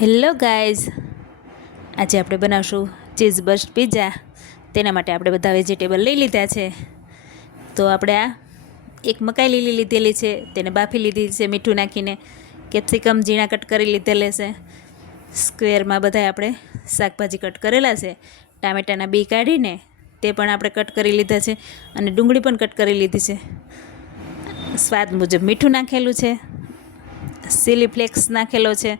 Hello guys, આજે આપણે બનાવશું ચીઝ બસ્ટ પિઝા. તેના માટે આપણે બધા વેજીટેબલ લઈ લીધા છે. તો આપણે આ એક મકાઈ લીલી લીધેલી છે, તેને બાફી લીધી છે મીઠું નાખીને. કેપ્સિકમ ઝીણા કટ કરી લીધેલા છે. સ્ક્વેરમાં બધા આપણે શાકભાજી કટ કરેલા છે. ટામેટાના બી કાઢીને તે પણ આપણે કટ કરી લીધા છે, અને ડુંગળી પણ કટ કરી લીધી છે. સ્વાદ મુજબ મીઠું નાખેલું છે, ચીલી ફ્લેક્સ નાખેલો છે,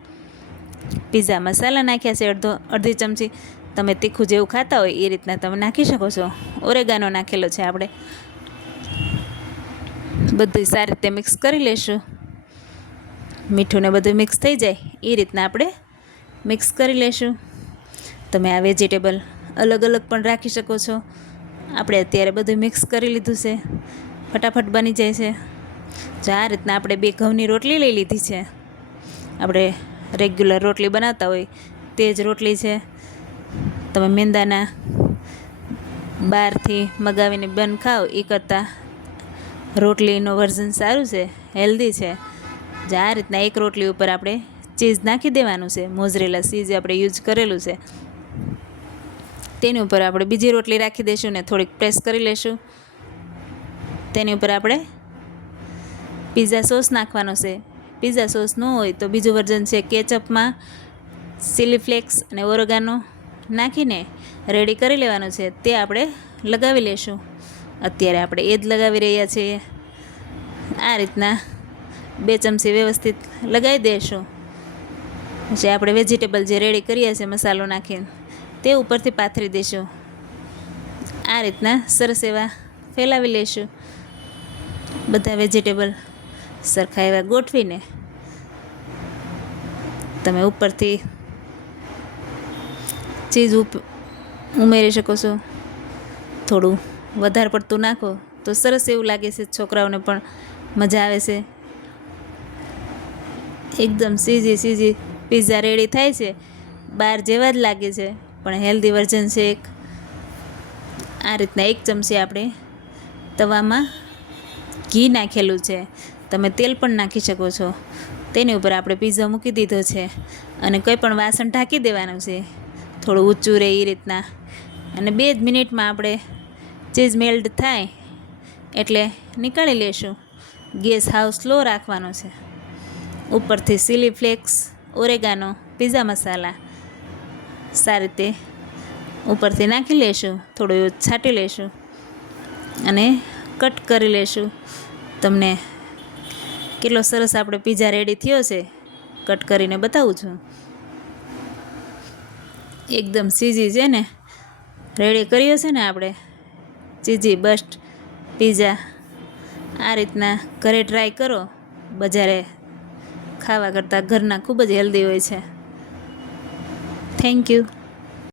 પીઝા મસાલા નાખ્યા છે અડધી ચમચી. તમે તીખું જેવું ખાતા હોય એ રીતના તમે નાખી શકો છો. ઓરેગાનો નાખેલો છે. આપણે બધું સારી રીતે મિક્સ કરી લઈશું. મીઠું ને બધું મિક્સ થઈ જાય એ રીતના આપણે મિક્સ કરી લઈશું. તમે આ વેજીટેબલ અલગ અલગ પણ રાખી શકો છો. આપણે અત્યારે બધું મિક્સ કરી લીધું છે, ફટાફટ બની જાય છે. જો આ રીતના આપણે 2 ઘઉંની રોટલી લઈ લીધી છે. આપણે રેગ્યુલર રોટલી બનાવતા હોય તે જ રોટલી છે. તમે મેંદાના બહારથી મગાવીને બન ખાઓ એ કરતાં રોટલીનું વર્ઝન સારું છે, હેલ્ધી છે. જે આ રીતના એક રોટલી ઉપર આપણે ચીઝ નાખી દેવાનું છે. મોઝરેલા ચીઝ આપણે યુઝ કરેલું છે. તેની ઉપર આપણે બીજી રોટલી રાખી દઈશું ને થોડીક પ્રેસ કરી લઈશું. તેની ઉપર આપણે પિઝા સોસ નાખવાનો છે. પિઝા સોસ ન હોય તો બીજું વર્ઝન છે, કેચઅપમાં ચીલી ફ્લેક્સ અને ઓરેગાનો નાખીને રેડી કરી લેવાનું છે. તે આપણે લગાવી લઈશું. અત્યારે આપણે એ જ લગાવી રહ્યા છીએ. આ રીતના 2 ચમચી વ્યવસ્થિત લગાવી દઈશું. પછી આપણે વેજીટેબલ જે રેડી કર્યા છે મસાલો નાખીને તે ઉપરથી પાથરી દઈશું. આ રીતના સરસ એવા ફેલાવી લઈશું. બધા વેજીટેબલ સરખા એવા ગોઠવીને તમે ઉપરથી ચીઝ ઉમેરી શકો છો. થોડું વધારે પડતું નાખો તો સરસ એવું લાગે છે, છોકરાઓને પણ મજા આવે છે. એકદમ સીઝી પિઝા રેડી થાય છે. બહાર જેવા જ લાગે છે પણ હેલ્ધી વર્ઝન છે એક. આ રીતના 1 ચમચી આપણે તવામાં ઘી નાખેલું છે. તમે તેલ પણ નાખી શકો છો. તેની ઉપર આપણે પીઝા મૂકી દીધો છે, અને કંઈ પણ વાસણ ઢાંકી દેવાનું છે, થોડું ઊંચું રહે એ રીતના. અને 2 જ મિનિટમાં આપણે ચીઝ મેલ્ટ થાય એટલે નીકાળી લેશું. ગેસ હાવ સ્લો રાખવાનો છે. ઉપરથી ચીલી ફ્લેક્સ, ઓરેગાનો, પિઝા મસાલા સારી રીતે ઉપરથી નાખી લેશું. થોડું એવું છાંટી લેશું અને કટ કરી લેશું. તમને કેટલો સરસ આપણે પિઝા રેડી થયો છે કટ કરીને બતાવું છું. એકદમ સીઝી છે ને, રેડી કર્યો છે ને આપણે ચીઝી બસ્ટ પિઝા. આ રીતના ઘરે ટ્રાય કરો. બજારે ખાવા કરતાં ઘરના ખૂબ જ હેલ્ધી હોય છે. Thank you.